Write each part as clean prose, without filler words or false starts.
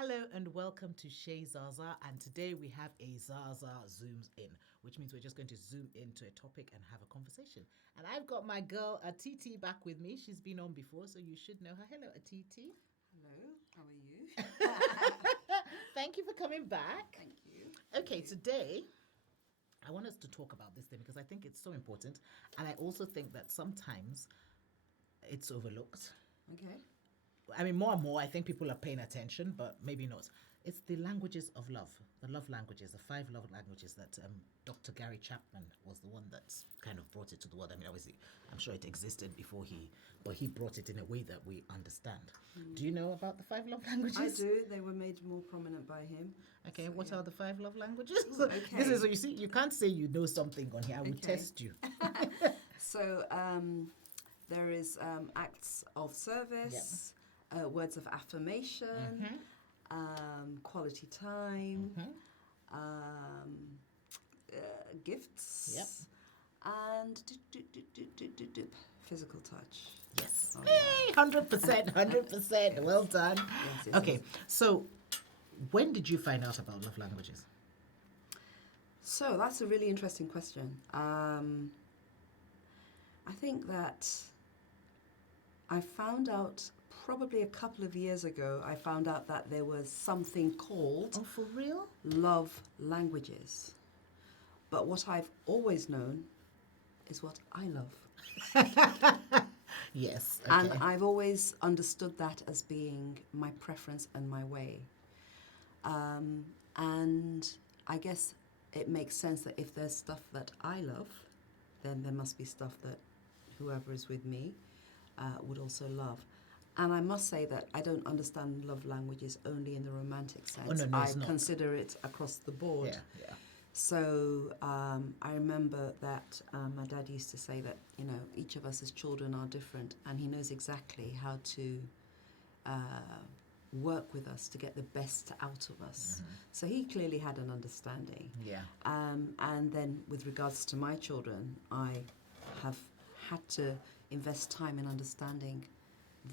Hello and welcome to Chez Zasaa, and today we have a Zasaa Zooms In, which means we're just going to zoom into a topic and have a conversation. And I've got my girl Atiti back with me. She's been on before, so you should know her. Hello, Atiti. Hello, how are you? Thank you for coming back. Thank you. Okay, today I want us to talk about this thing because I think it's so important, and I also think that sometimes it's overlooked. Okay. I mean, more and more, I think people are paying attention, but maybe not. It's the languages of love, the love languages, the 5 love languages that Dr. Gary Chapman was the one that kind of brought it to the world. I mean, obviously, I'm sure it existed before but he brought it in a way that we understand. Do you know about the 5 love languages? I do. They were made more prominent by him. Okay, So, what yeah. are the 5 love languages? Okay. This is, you see, you can't say you know something on here. I will Okay. test you. So there is acts of service, words of affirmation, quality time, gifts, and physical touch. Yes. Oh, Hey, 100%, 100%. Well done. Yes, Okay, yes. so when did you find out about love languages? So that's a really interesting question. I think that I found out probably a couple of years ago, I found out that there was something called Oh, for real? love languages. But what I've always known is what I love. Yes. Okay. And I've always understood that as being my preference and my way. And I guess it makes sense that if there's stuff that I love, then there must be stuff that whoever is with me would also love. And I must say that I don't understand love languages only in the romantic sense. no, I it's not. consider it across the board. Yeah. So I remember that my dad used to say that, you know, each of us as children are different, and he knows exactly how to work with us to get the best out of us. So he clearly had an understanding. Yeah. And then with regards to my children, I have had to invest time in understanding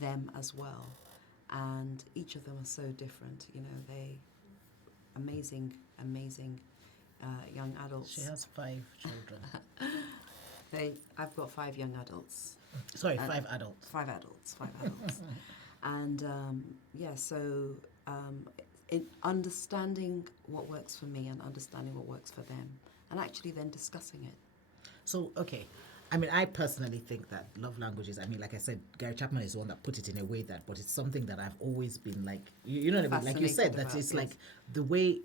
them as well. And each of them are so different. You know, they amazing young adults. She has 5 children. I've got 5 young adults. Sorry, 5 adults. 5 adults. And so in understanding what works for me and understanding what works for them, and actually then discussing it. So, okay. I mean, I personally think that love languages, I mean, like I said, Gary Chapman is the one that put it in a way but it's something that I've always been like, you know what I mean? Like you said, that it's like the way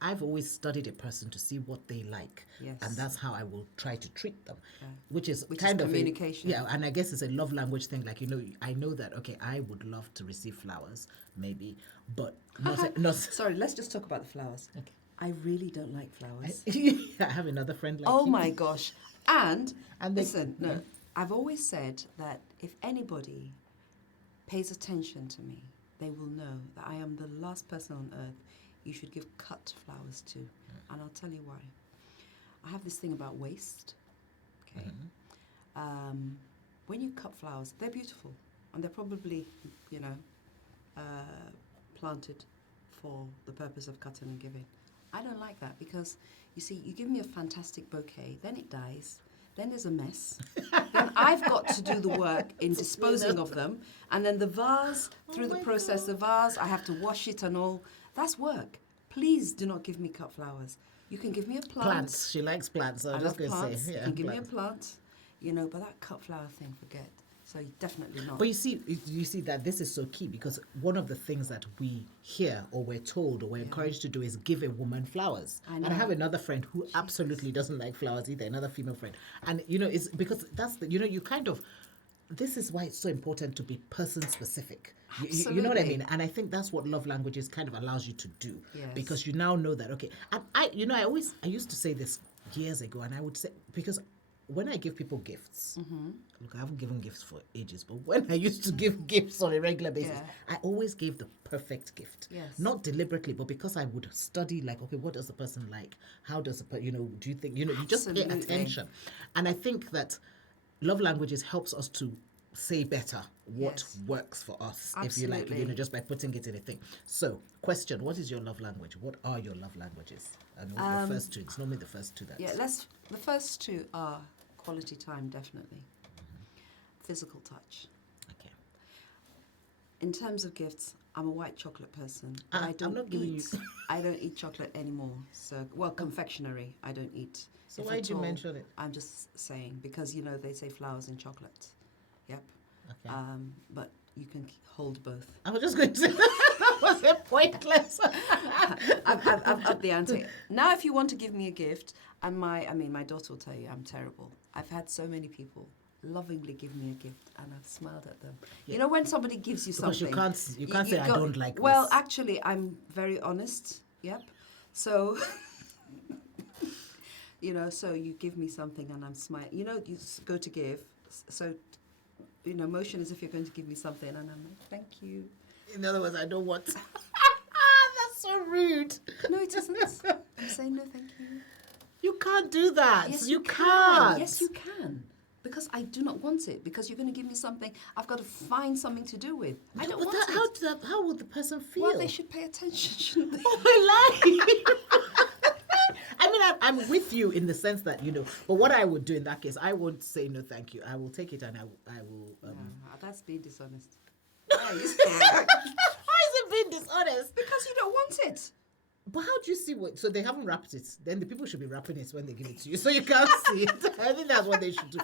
I've always studied a person to see what they like. Yes. And that's how I will try to treat them, Yeah. which is Which kind is of communication. and I guess it's a love language thing. Like, you know, I know that, okay, I would love to receive flowers, maybe, but not. Sorry, let's just talk about the flowers. Okay. I really don't like flowers. I have another friend like Oh you. my gosh. And they- listen, no, I've always said that if anybody pays attention to me, they will know that I am the last person on earth you should give cut flowers to. And I'll tell you why. I have this thing about waste. Okay. When you cut flowers, they're beautiful. And they're probably, you know, planted for the purpose of cutting and giving. I don't like that because, you see, you give me a fantastic bouquet, then it dies, then there's a mess. Then I've got to do the work in disposing of them. And then the vase, through the process, the vase, I have to wash it and all. That's work. Please do not give me cut flowers. You can give me a plant. Plants. She likes plants. So I I'm love just going plants. to say, You yeah, can give me a plants. plant, you know, but that cut flower thing, forget. So definitely not. But you see that this is so key because one of the things that we hear or we're told or we're encouraged to do is give a woman flowers. I And I know. have another friend who absolutely doesn't like flowers either, another female friend. And, you know, it's because that's you know, you kind of, this is why it's so important to be person specific. You know what I Absolutely. mean? And I think that's what love languages kind of allows you to do. Yes. Because you now know that, okay, and I used to say this years ago, and I would say, because when I give people gifts, look, I haven't given gifts for ages, but when I used to give gifts on a regular basis, Yeah. I always gave the perfect gift. Yes. Not deliberately, but because I would study, like, okay, what does the person like? How does you know, do you think, you know, you just pay Absolutely. attention. And I think that love languages helps us to say better what Yes. works for us, if you like, Absolutely. just by putting it in a thing. So, question: what is your love language? What are your love languages? And what the first two? It's normally the first two that. Yeah, the first two are quality time, definitely. Physical touch. Okay. In terms of gifts, I'm a white chocolate person. But I I'm don't not giving you. I don't eat chocolate anymore. So, well, confectionery, I don't eat. So if why at did you all. mention it? I'm just saying because they say flowers in chocolate. Yep. Okay. But you can hold both. I was just going to say that was a pointless. I've upped the ante. Now, if you want to give me a gift, and my daughter will tell you I'm terrible. I've had so many people lovingly give me a gift, and I've smiled at them. Yeah. You know, when somebody gives you Because something, you can't say I don't like Well, this. actually, I'm very honest. Yep. So, so you give me something, and I'm smiling. You go to give. So, motion as if you're going to give me something, and I'm like, thank you. In other words, I don't want. That's so rude. No, it isn't. I'm saying no, thank you. You can't do that. Yes, you can. can't. Yes, you can. Because I do not want it. Because you're going to give me something, I've got to find something to do with. I don't want it. How would the person feel? Well, they should pay attention, shouldn't they? Oh my life. I mean, I'm with you in the sense that, but what I would do in that case, I won't say no thank you. I will take it and I will. No, that's being dishonest. Why is it being dishonest? Because you don't want it. But how do you see what? So they haven't wrapped it. Then the people should be wrapping it when they give it to you, so you can't see it. I think that's what they should do.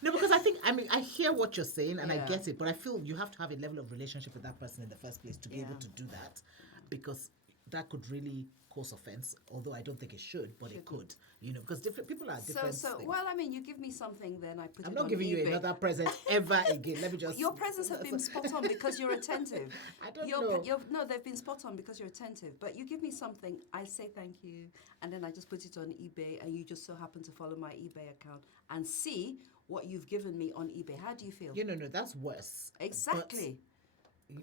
No, because I hear what you're saying and I get it, but I feel you have to have a level of relationship with that person in the first place to be able to do that, because that could really cause offense. Although I don't think it should, but it could. Because different people are different. So things. well, you give me something, then I put I'm it not on giving eBay. you another present ever again. Let me just. Your presents have been spot on because you're attentive. I don't know. No, they've been spot on because you're attentive. But you give me something, I say thank you, and then I just put it on eBay, and you just so happen to follow my eBay account and see what you've given me on eBay. How do you feel? No, that's worse. Exactly.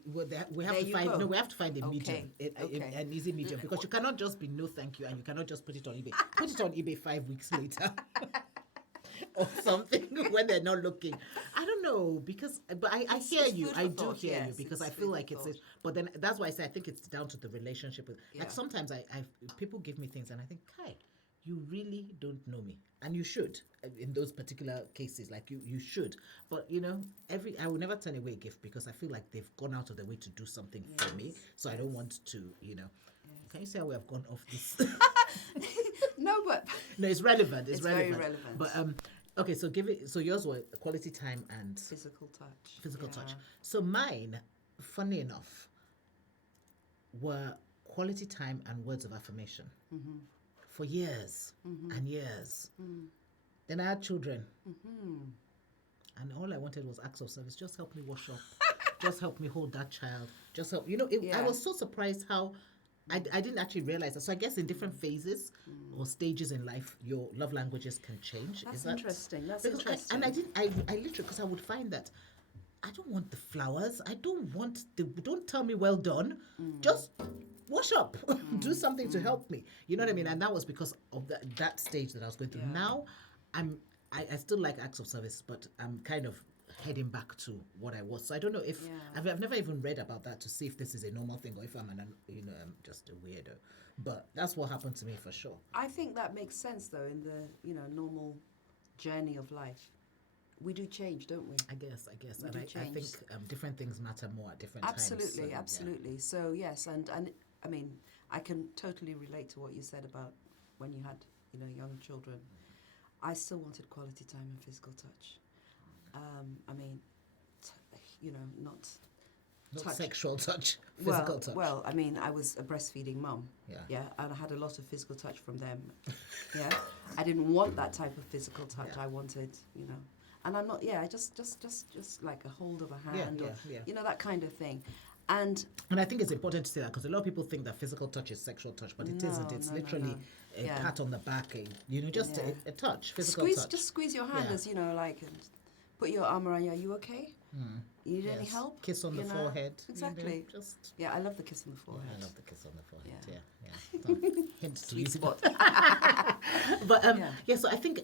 We have to find. No, we have to find a medium, an easy medium, because you cannot just be no thank you, and you cannot just put it on eBay. Put it on eBay 5 weeks later, or something when they're not looking. I don't know, because but I hear you. I do hear you, because I feel like it's. But then that's why I say I think it's down to the relationship with. Like sometimes I people give me things and I think, Kai, you really don't know me, and you should in those particular cases. Like you should, but I will never turn away a gift, because I feel like they've gone out of their way to do something for me, so I don't want to. Can you see how we have gone off this? No, but no, it's relevant. It's very relevant. But okay, so so yours were quality time and physical touch. Physical touch. So mine, funny enough, were quality time and words of affirmation. Mm-hmm. For years and years. Then I had children. And all I wanted was acts of service. Just help me wash up. Just help me hold that child. Just help. I was so surprised how I didn't actually realize that. So I guess in different phases or stages in life, your love languages can change. That's interesting. That's interesting. And I literally, because I would find that I don't want the flowers. I don't want don't tell me well done. Just wash up, do something to help me. You know what I mean? And that was because of that stage that I was going through. Now, I still like acts of service, but I'm kind of heading back to what I was. So I don't know if I've never even read about that to see if this is a normal thing or if I'm I'm just a weirdo. But that's what happened to me for sure. I think that makes sense though in the normal journey of life. We do change, don't we? I guess. We do change. I think different things matter more at different times. Absolutely. So yes, and I mean, I can totally relate to what you said about when you had, young children. I still wanted quality time and physical touch. I mean, not touch. Sexual touch, physical touch. Well, I mean, I was a breastfeeding mum. Yeah. And I had a lot of physical touch from them. Yeah. I didn't want that type of physical touch. I wanted, and I'm not. Yeah, just like a hold of a hand, or that kind of thing. And I think it's important to say that, because a lot of people think that physical touch is sexual touch, but it isn't. It's literally a pat on the back, just a touch, physical touch. Just squeeze your hand as, and put your arm around you. Are you okay? You need any help? Kiss on the forehead. Exactly. I love the kiss on the forehead. I love the kiss on the forehead. Yeah. Hint to Sweet easy. spot. But so I think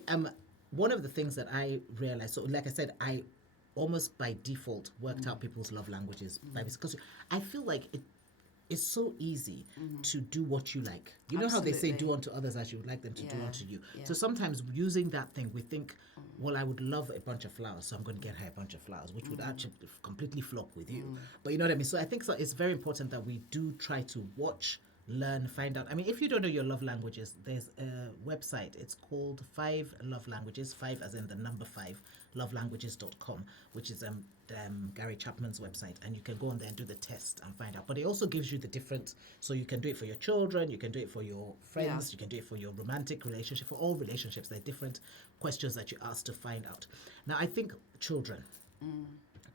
one of the things that I realized, so like I said, I almost by default worked out people's love languages because I feel like it's so easy to do what you like. You know how they say do unto others as you would like them to do unto you. Yeah. So sometimes using that thing, we think, well, I would love a bunch of flowers, so I'm going to get her a bunch of flowers, which would actually completely flop with you. But you know what I mean? So I think it's very important that we do try to watch, learn, find out. I mean, if you don't know your love languages, there's a website. It's called 5 Love Languages, 5 as in the number 5, lovelanguages.com, which is Gary Chapman's website, and you can go on there and do the test and find out. But it also gives you the different, so you can do it for your children, you can do it for your friends, you can do it for your romantic relationship, for all relationships. There are different questions that you ask to find out. Now, I think children,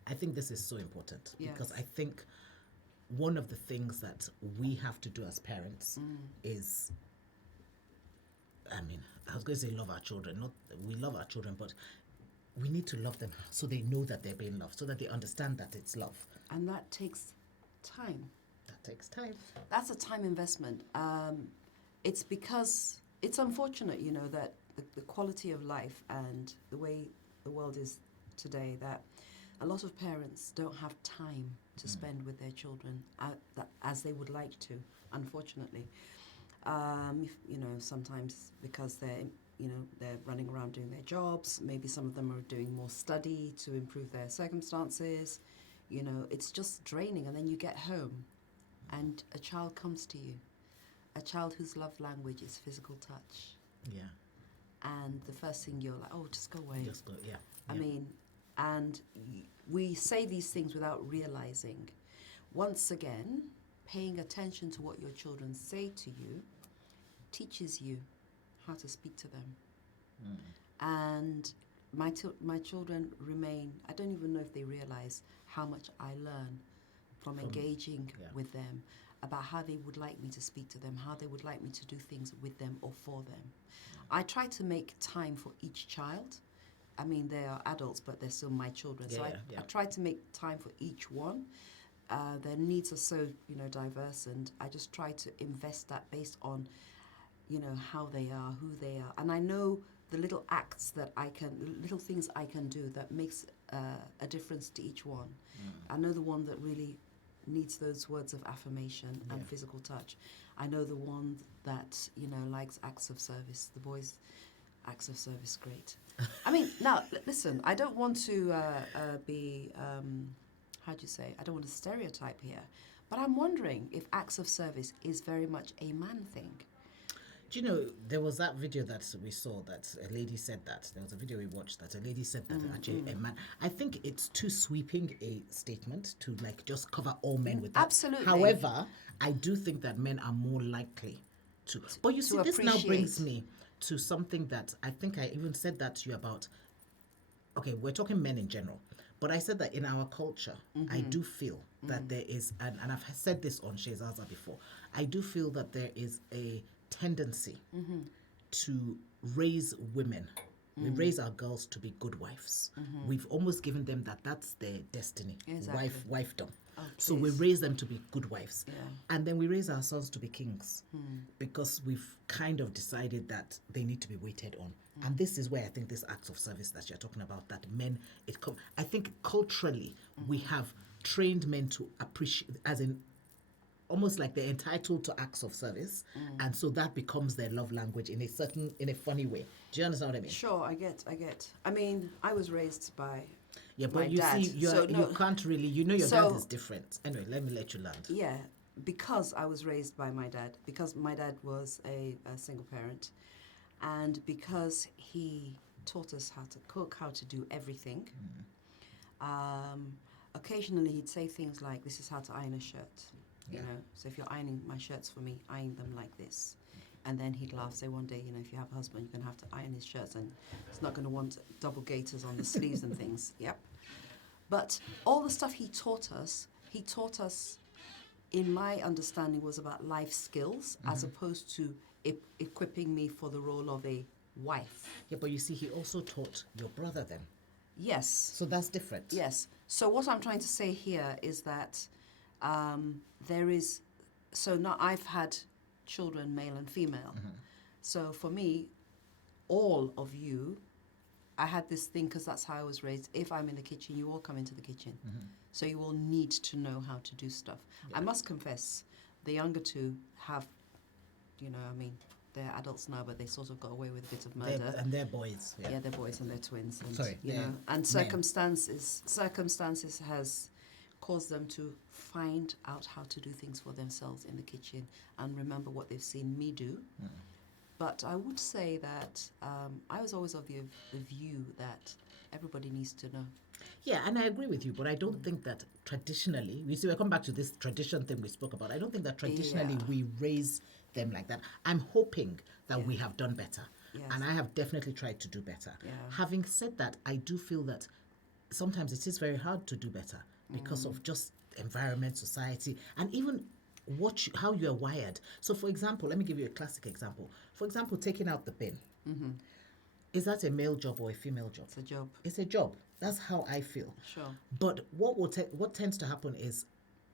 I think this is so important because I think one of the things that we have to do as parents is, I mean, I was going to say love our children. Not we love our children, but we need to love them so they know that they're being loved, so that they understand that it's love. And that takes time. That takes time. That's a time investment. It's because it's unfortunate, you know, that the quality of life and the way the world is today, that a lot of parents don't have time to spend with their children as they would like to, unfortunately. You know, sometimes because they're running around doing their jobs. Maybe some of them are doing more study to improve their circumstances. You know, it's just draining. And then you get home and a child comes to you, a child whose love language is physical touch. Yeah. And the first thing you're like, oh, just go away. Just go, yeah. I mean, and we say these things without realizing. Once again, paying attention to what your children say to you teaches you how to speak to them. And my children remain, I don't even know if they realize how much I learn from engaging with them, about how they would like me to speak to them, how they would like me to do things with them or for them. I try to make time for each child. I mean, they are adults, but they're still my children. So I try to make time for each one. Their needs are so, you know, diverse, and I just try to invest that based on, you know, how they are, who they are. And I know the little acts that little things I can do that makes a difference to each one. I know the one that really needs those words of affirmation and physical touch. I know the one that, you know, likes acts of service. The boys, acts of service, great. I mean, now, listen, I don't want to be, how do you say, I don't want to stereotype here, but I'm wondering if acts of service is very much a man thing. Do you know, there was that video that we saw that a lady said that. There was a video we watched that a lady said that actually a man. I think it's too sweeping a statement to like just cover all men with that. Absolutely. However, I do think that men are more likely to. But you see, this now brings me to something that I think I even said that to you about. Okay, we're talking men in general. But I said that in our culture, I do feel that there is, and I've said this on Chez Zasaa before, I do feel that there is a tendency to raise women. We raise our girls to be good wives. We've almost given them that's their destiny, wifedom. Oh, so we raise them to be good wives. And then we raise our sons to be kings because we've kind of decided that they need to be waited on. And this is where I think this acts of service that you're talking about, that men, I think culturally we have trained men to appreciate, as in almost like they're entitled to acts of service, and so that becomes their love language in a funny way. Do you understand what I mean? Sure, I get. I mean, I was raised by but my you dad. see, you can't really, you know, your dad is different. Anyway, let me let you land. Yeah, because I was raised by my dad, because my dad was a single parent, and because he taught us how to cook, how to do everything. Occasionally he'd say things like, "This is how to iron a shirt." You know, so if you're ironing my shirts for me, iron them like this. And then he'd laugh, say one day, you know, if you have a husband, you're going to have to iron his shirts, and he's not going to want double gaiters on the sleeves and things. Yep. But all the stuff he taught us, in my understanding, was about life skills as opposed to equipping me for the role of a wife. Yeah, but you see, he also taught your brother then. Yes. So that's different. Yes. So what I'm trying to say here is that now I've had children, male and female. So for me, all of you I had this thing because that's how I was raised. If I'm in the kitchen, you all come into the kitchen. Mm-hmm. So you all need to know how to do stuff. Yeah. I must confess, the younger two have, they're adults now, but they sort of got away with a bit of murder. They're boys. Yeah, they're boys and they're twins. And, Sorry, and men. circumstances has caused them to find out how to do things for themselves in the kitchen and remember what they've seen me do. Mm. But I would say that I was always of the view that everybody needs to know. Yeah, and I agree with you, but I don't think that traditionally, we see, we'll come back to this tradition thing we spoke about. I don't think that traditionally we raise them like that. I'm hoping that we have done better. Yes. And I have definitely tried to do better. Yeah. Having said that, I do feel that sometimes it is very hard to do better because of just environment, society, and even how you are wired. So, for example, let me give you a classic example. For example, taking out the bin. Mm-hmm. Is that a male job or a female job? It's a job. It's a job. That's how I feel. Sure. But what tends to happen is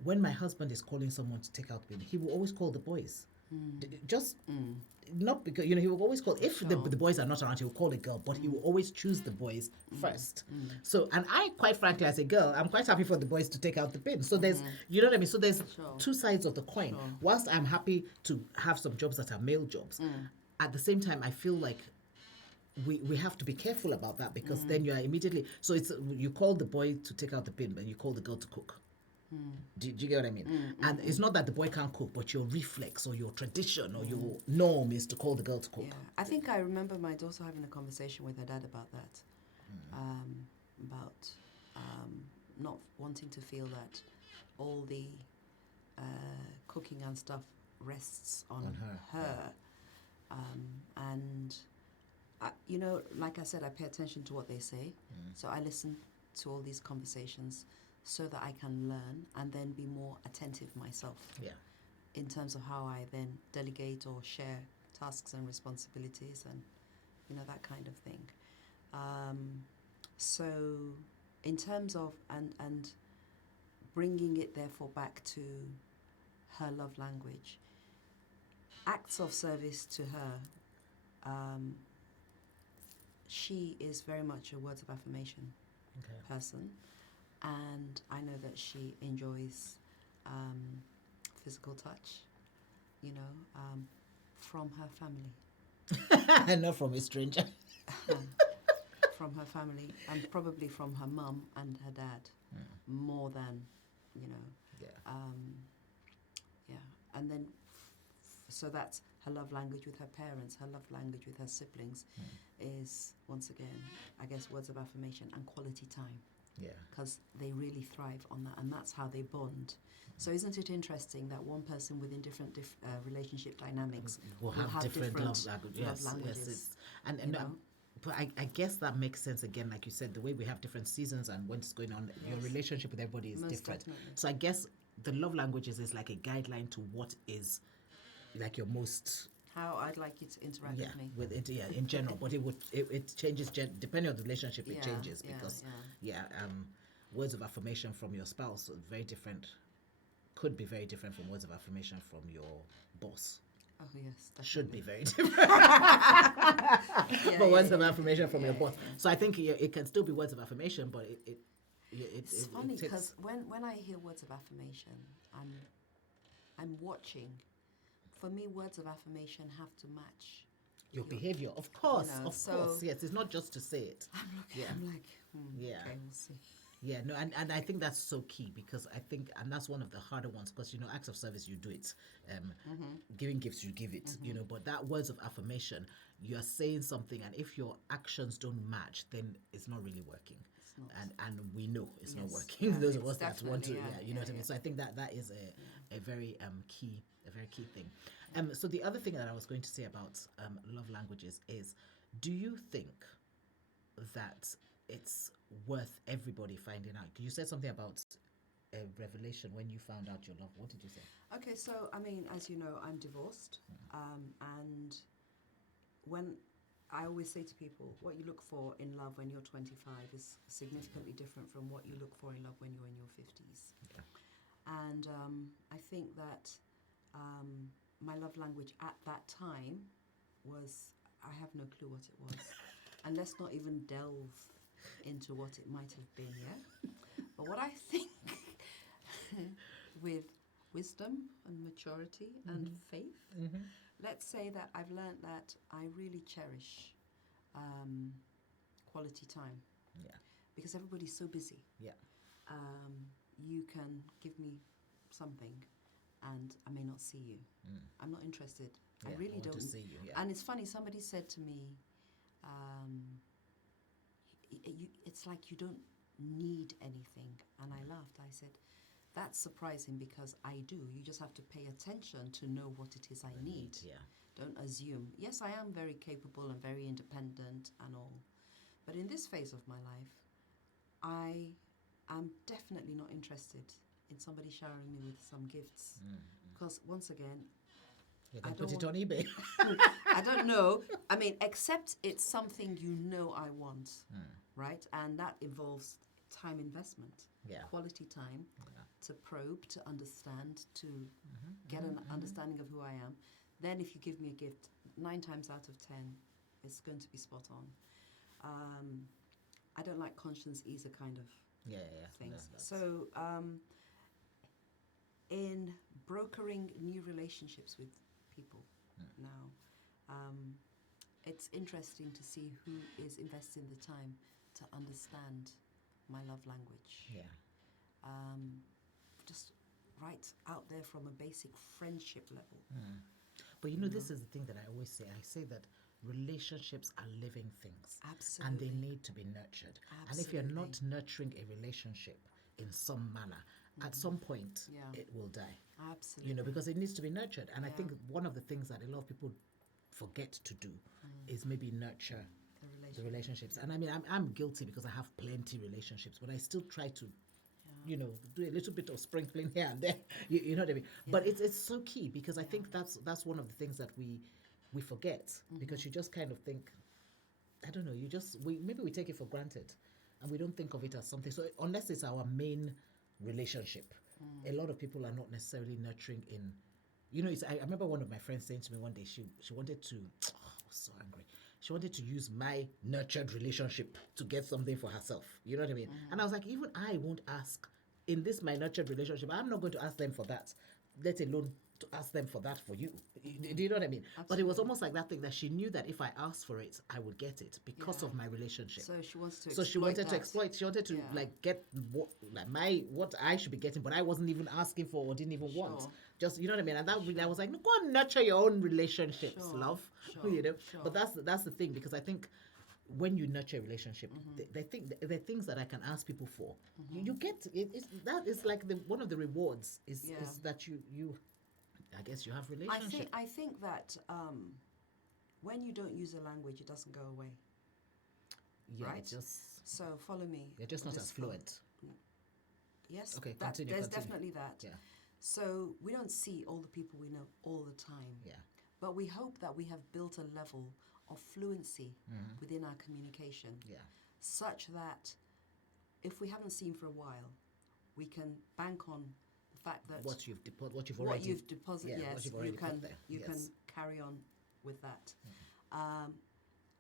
when my husband is calling someone to take out bin, he will always call the boys. Not because, he will always call, if the boys are not around, he will call a girl, but he will always choose the boys first. So, and I, quite frankly, as a girl, I'm quite happy for the boys to take out the bin. So there's, you know what I mean? So there's two sides of the coin. Sure. Whilst I'm happy to have some jobs that are male jobs, at the same time, I feel like we have to be careful about that because then you are immediately, so it's, you call the boy to take out the bin, but you call the girl to cook. Do you get what I mean? And it's not that the boy can't cook, but your reflex or your tradition or your norm is to call the girl to cook. Yeah, I think I remember my daughter having a conversation with her dad about that, about not wanting to feel that all the cooking and stuff rests on her. And like I said, I pay attention to what they say, so I listen to all these conversations so that I can learn and then be more attentive myself. Yeah. In terms of how I then delegate or share tasks and responsibilities and that kind of thing. So in terms of and bringing it therefore back to her love language, acts of service to her, she is very much a words of affirmation person. And I know that she enjoys physical touch, from her family. Not from a stranger. From her family, and probably from her mum and her dad, more than, And then, so that's her love language with her parents, her love language with her siblings is, once again, I guess, words of affirmation and quality time. Yeah. Because they really thrive on that, and that's how they bond. So isn't it interesting that one person within different relationship dynamics will have different love languages? Yes. And but I guess that makes sense again, like you said, the way we have different seasons and when it's going on, your relationship with everybody is Most different. definitely. So I guess the love languages is like a guideline to what is like your most... How I'd like you to interact with me. With it, in general, but it changes depending on the relationship. It changes because words of affirmation from your spouse could be very different from words of affirmation from your boss. Oh yes, definitely. Should be very different. But words of affirmation from your boss. So I think it can still be words of affirmation, but it's funny because when I hear words of affirmation, I'm watching. For me, words of affirmation have to match your behavior. Of course, yes. It's not just to say it. I'm like, okay, we'll see. Yeah, no, and I think that's so key because I think, and that's one of the harder ones because, acts of service, you do it. Giving gifts, you give it, but that words of affirmation, you're saying something, and if your actions don't match, then it's not really working. And we know it's not working. Yeah, those of us that want to, you know what I mean? So I think that is a very key thing. So the other thing that I was going to say about love languages is, do you think that it's worth everybody finding out? You said something about a revelation when you found out your love. What did you say? Okay, so I mean, as you know, I'm divorced, and when I always say to people, what you look for in love when you're 25 is significantly different from what you look for in love when you're in your 50s. Yeah. And I think that my love language at that time was, I have no clue what it was. and let's not even delve into what it might have been, yeah? But what I think with wisdom and maturity and faith, let's say that I've learned that I really cherish quality time. Yeah. Because everybody's so busy. Yeah. You can give me something and I may not see you. I'm not interested. Yeah, I really want don't. to see you. Yeah. And it's funny, somebody said to me, it's like you don't need anything. And I laughed. I said, that's surprising because I do. You just have to pay attention to know what it is I need. Yeah. Don't assume. Yes, I am very capable and very independent and all. But in this phase of my life, I am definitely not interested in somebody showering me with some gifts. Because once again, You can put it on eBay. I don't know. I mean, except it's something you know I want, right? And that involves time investment, Yeah. quality time Yeah. to probe, to understand, to get an understanding of who I am. Then if you give me a gift, 9 times out of 10, it's going to be spot on. I don't like conscience easer kind of Yeah. things. Yeah, So in brokering new relationships with people now, it's interesting to see who is investing the time to understand my love language. Yeah. Just right out there from a basic friendship level. But you know, this is the thing that I always say. I say that relationships are living things. Absolutely. And they need to be nurtured. Absolutely. And if you're not nurturing a relationship in some manner, at some point, it will die. Absolutely. You know, because it needs to be nurtured. And I think one of the things that a lot of people forget to do is maybe nurture the relationships. And I mean, I'm guilty because I have plenty relationships, but I still try to, you know, do a little bit of sprinkling here and there. You know what I mean? Yeah. But it's so key because I think that's one of the things that we forget because you just kind of think, I don't know, maybe we take it for granted and we don't think of it as something. So unless it's our main relationship, a lot of people are not necessarily nurturing in, you know, I remember one of my friends saying to me one day, she wanted to, I was so angry. She wanted to use my nurtured relationship to get something for herself. You know what I mean? And I was like, even I won't ask in this my nurtured relationship. I'm not going to ask them for that, let alone to ask them for that for you. Do you know what I mean? Absolutely. But it was almost like that thing that she knew that if I asked for it, I would get it because of my relationship. So she wants to. So she wanted to exploit. She wanted to like get what I should be getting, but I wasn't even asking for or didn't even want. Just, you know what I mean? And that really, I was like, no, go and nurture your own relationships, love. You know. But that's the thing, because I think when you nurture a relationship, they think the things that I can ask people for, you get it. That is like one of the rewards is that you I guess you have relationship. I think that when you don't use a language, it doesn't go away. Yeah, right? So follow me. You're just not as fluent. Yes. Okay, there's definitely that. Yeah. So we don't see all the people we know all the time. Yeah. But we hope that we have built a level of fluency within our communication. Yeah. Such that if we haven't seen for a while, we can bank on the fact that what you've deposited, yes, you can carry on with that.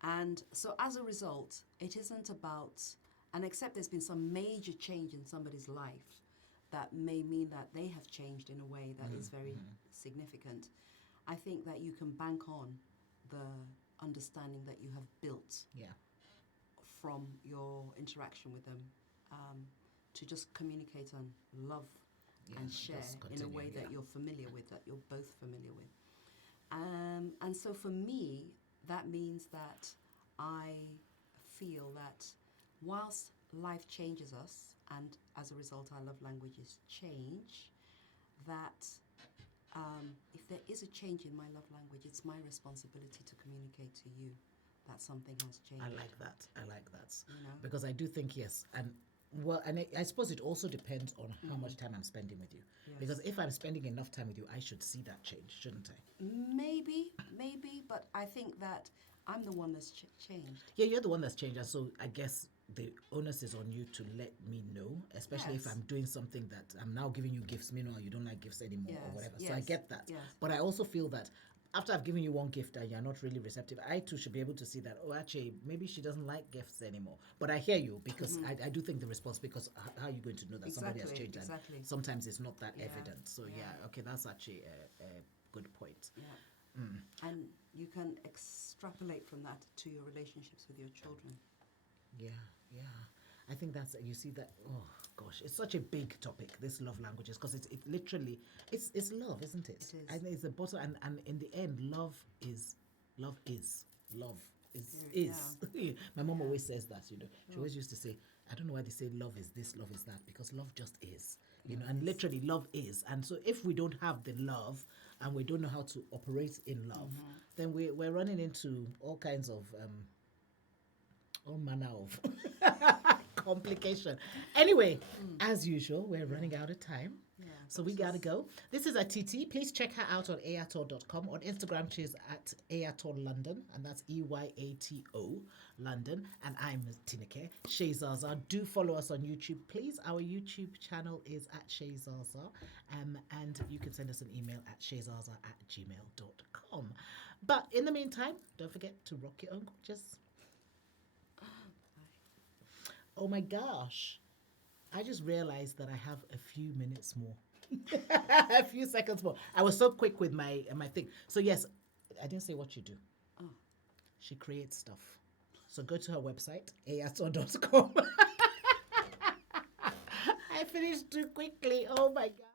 And so as a result, it isn't about, and except there's been some major change in somebody's life that may mean that they have changed in a way that is very significant, I think that you can bank on the understanding that you have built from your interaction with them, to just communicate and love and share in a way that you're familiar with, that you're both familiar with. And so for me, that means that I feel that whilst life changes us, and as a result our love languages change, that if there is a change in my love language, it's my responsibility to communicate to you that something has changed. I like that. You know? Because I do think, yes, and I suppose it also depends on how much time I'm spending with you. Yes. Because if I'm spending enough time with you, I should see that change, shouldn't I? Maybe, but I think that I'm the one that's changed. Yeah, you're the one that's changed, and so I guess the onus is on you to let me know, especially if I'm doing something that I'm now giving you gifts, meanwhile you don't like gifts anymore or whatever. So I get that. Yes. But I also feel that after I've given you one gift and you're not really receptive, I too should be able to see that, oh, actually, maybe she doesn't like gifts anymore. But I hear you, because I do think the response, because how are you going to know that somebody has changed? Exactly. And sometimes it's not that Yeah, evident. So, yeah, okay, that's actually a good point. Yeah. And you can extrapolate from that to your relationships with your children. Yeah, yeah. I think that's, you see that, oh gosh, it's such a big topic, this love languages, because it literally, it's love, isn't it? It is. I think it's the bottom, and in the end, love is. My mom always says that, you know. She always used to say, I don't know why they say love is this, love is that, because love just is. You know, and literally love is. And so if we don't have the love and we don't know how to operate in love, then we're running into all kinds of all manner of complication. Anyway, as usual, we're running out of time. Yeah, So we gotta go. This is Atiti. Please check her out on eyato.com. On Instagram, she's at Eyato London, and that's EYATO London. And I'm Tineke, Chez Zasaa. Do follow us on YouTube, please. Our YouTube channel is at Chez Zasaa. And you can send us an email at chezzasaa@gmail.com. But in the meantime, don't forget to rock your own gorgeous. Oh my gosh. I just realized that I have a few minutes more. A few seconds more. I was so quick with my thing. So yes, I didn't say what you do. Oh. She creates stuff. So go to her website, eyato.com. I finished too quickly. Oh my God.